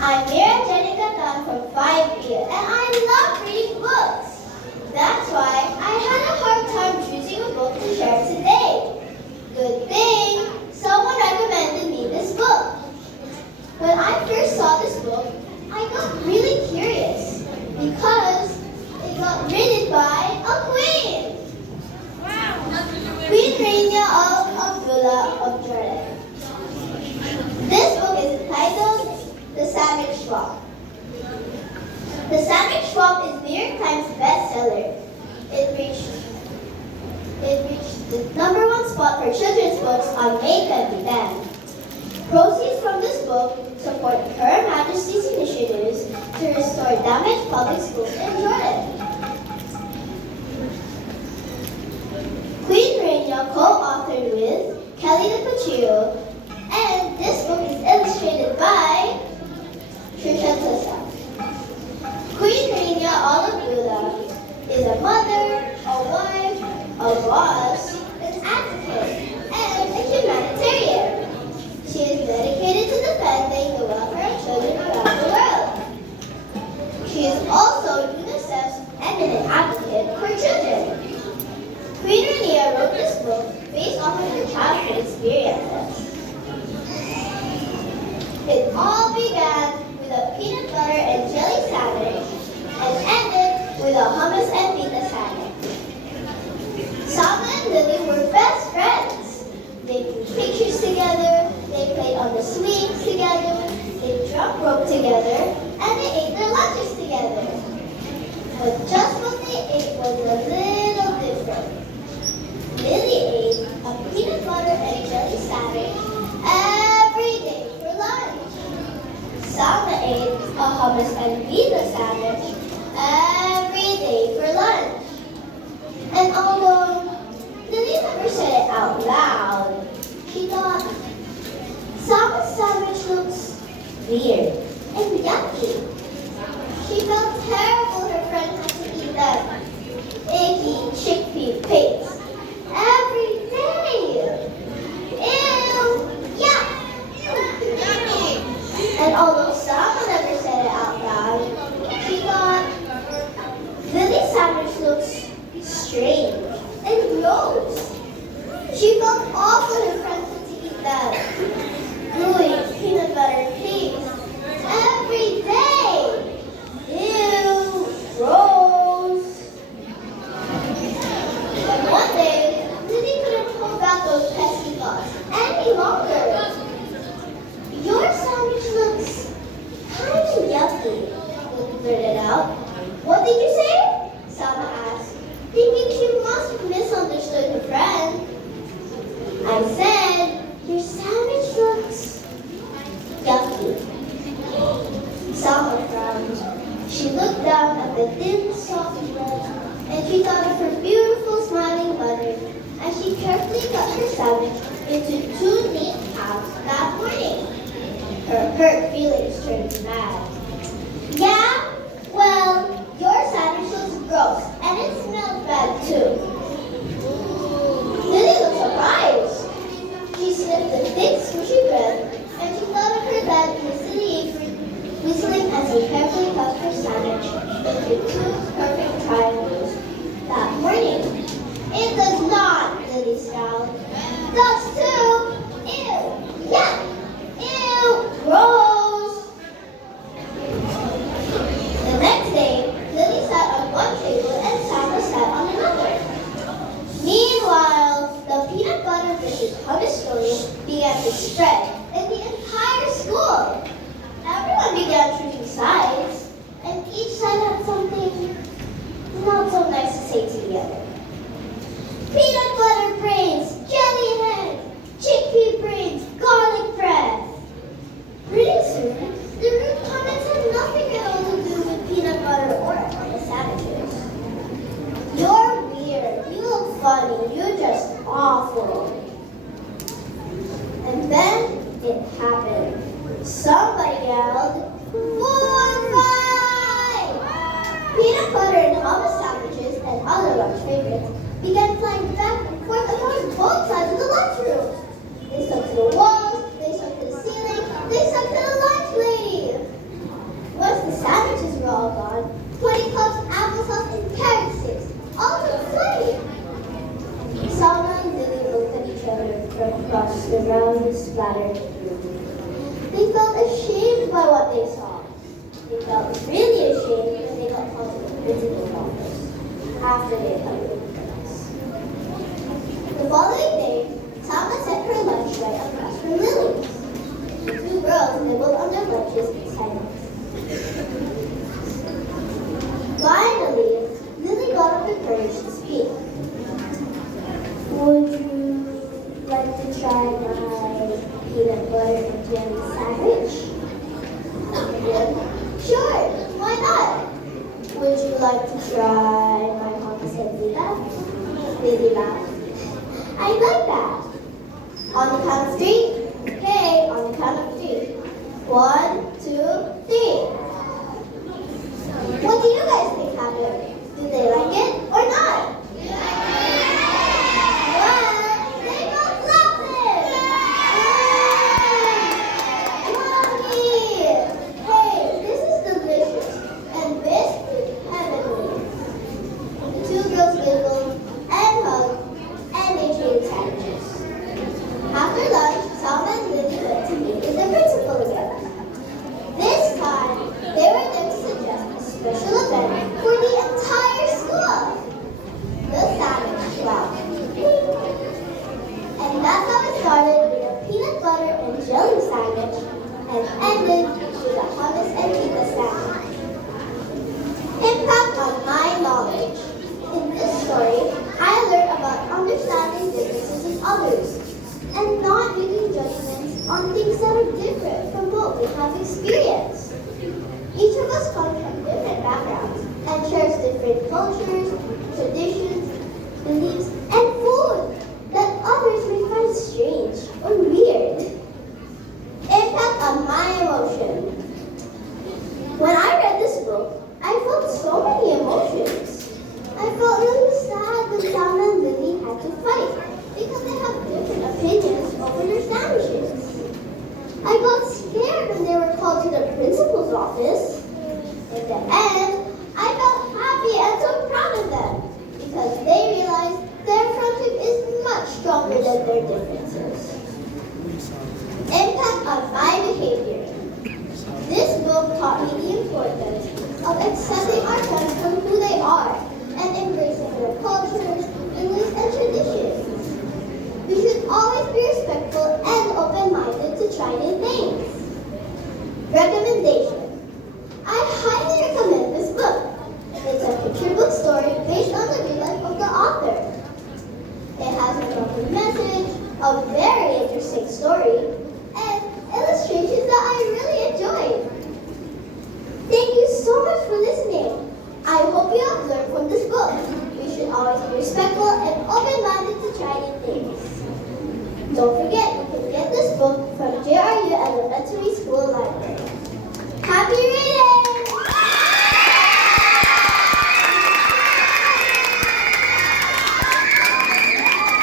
I'm Meira from 5B and I love reading books. That's why I had a hard time choosing a book to share today. Good thing someone recommended me this book. When I first saw this book, I got really curious because it got written by a queen. Queen Rania of Abdullah of Jordan. This book is entitled The Savage Swamp. The Savage Swamp is New York Times bestseller. It reached the #1 spot for children's books on May 2010. Proceeds from this book support Her Majesty's initiatives to restore damaged public schools in Jordan. Queen Rania co-authored with Kelly DePaccio, and this book is illustrated by Trisha Tosa. Queen Rania Al-Abdullah is a mother, a wife, a boss, an advocate, and a humanitarian. She is dedicated to defending the welfare of children around the world. She is also UNICEF's eminent advocate for children. Queen Rania wrote this book based off of her childhood experiences. It all began with a peanut butter and jelly sandwich and ended with a hummus and pita sandwich. Salma and Lily were best friends. They drew pictures together, they played on the swings together, they jump rope together, and they ate their lunches together. But just what they ate was a little different. Lily ate a peanut butter and jelly sandwich every day for lunch. Salma ate a hummus and pita sandwich every day for lunch. And although Lily never said it out loud, she thought, Salma's sandwich looks weird and yucky. She felt terrible her friend had to eat that icky chickpea paste every day. Ew! Yuck! And although Salma never said it out loud, she thought, Lily's sandwich looks strange and gross. She felt awful her friend had to eat that gooey peanut butter paste every day. Ew! Gross! But one day, Lily couldn't hold back those pesky thoughts any longer. Your sandwich looks kind of yucky, Lily blurted out. What did you say? Salma asked, thinking she must have misunderstood her friend. I said, your sandwich looks yucky. Salma frowned. She looked down at the thin, soft bread, and she thought of her beautiful, smiling mother as she carefully cut her sandwich into 2 neat halves that morning. Her hurt feelings turned mad. Yeah? Well, your sandwich looks gross, and it smells bad too. Lily looked surprised. She sniffed the thick, squishy bread, and she thought of her dad whistling as he carefully cut her sandwich into 2 perfect triangles that morning. It does not, Lily scowled. Does too. Ew. Yuck. Ew. Gross. The next day, Lily sat on one table and Salma sat on another. Meanwhile, the peanut butter versus hummus story began to spread in the entire school. Everyone began choosing sides, and each side had something not so nice to say to the other. Peanut butter brains, jelly head, chickpea brains, garlic bread. Pretty soon, the rude comments had nothing at all to do with peanut butter or the sandwiches. You're weird, you look funny, you're just awful. And then it happened. Somebody yelled, 4-5! Peanut butter and hummus sandwiches and other lunch favorites began flying back and forth across both sides of the lunchroom. They stuck to the walls, they stuck to the ceiling, they stuck to the lunch lady. scattered through. They felt ashamed by what they saw. They felt really ashamed when they got called to the principal's office after they had played with us. The following day, Tama set her lunch right across from Lily's. The two girls nibbled on their lunches in silence. Finally, Lily got up the courage to speak. Would you like to try my peanut butter and jelly sandwich? Sure, why not? Would you like to try my hummus and pita? Lily laughed. I'd like that. On the count of three. Okay, on the count of three. 1, 2, 3. What do you guys think happened? Do they like it or not? Well, they both loved it! Mommy! Hey, this is delicious. And this is heavenly. The two girls giggled and hugged and they traded sandwiches. After lunch, Salma and Lily went to meet with the principal again. This time, they were there to suggest a special event for the entire school. The sandwich round. And that's how it started with a peanut butter and jelly sandwich and ended with a hummus and pita sandwich. Impact on my knowledge. In this story, I learned about understanding differences in others and not making judgments on things that are different from what we have experienced. Each of us comes from different backgrounds and shares different cultures, traditions, beliefs, and food that others may find strange or weird. Impact on my emotion. When I read this book, I felt so many emotions. I felt really sad when Sam and Lily had to fight because they have different opinions over their sandwiches. I got scared when they were called to the principal's office. In the end, I felt happy and so proud of them because they realized their friendship is much stronger than their differences. Impact on my behavior. This book taught me the importance of accepting our friends for who they are and embracing their cultures, beliefs, and traditions. We should always be respectful and open-minded to try new things. Recommendation. I highly recommend this book. It's a picture book story based on the real life of the author. It has a lovely message, a very interesting story, and illustrations that I really enjoyed. Thank you so much for listening. I hope you have learned from this book. We should always be respectful and open-minded to try new things. Don't forget, you can get this book from JRU Elementary School Library. Happy reading!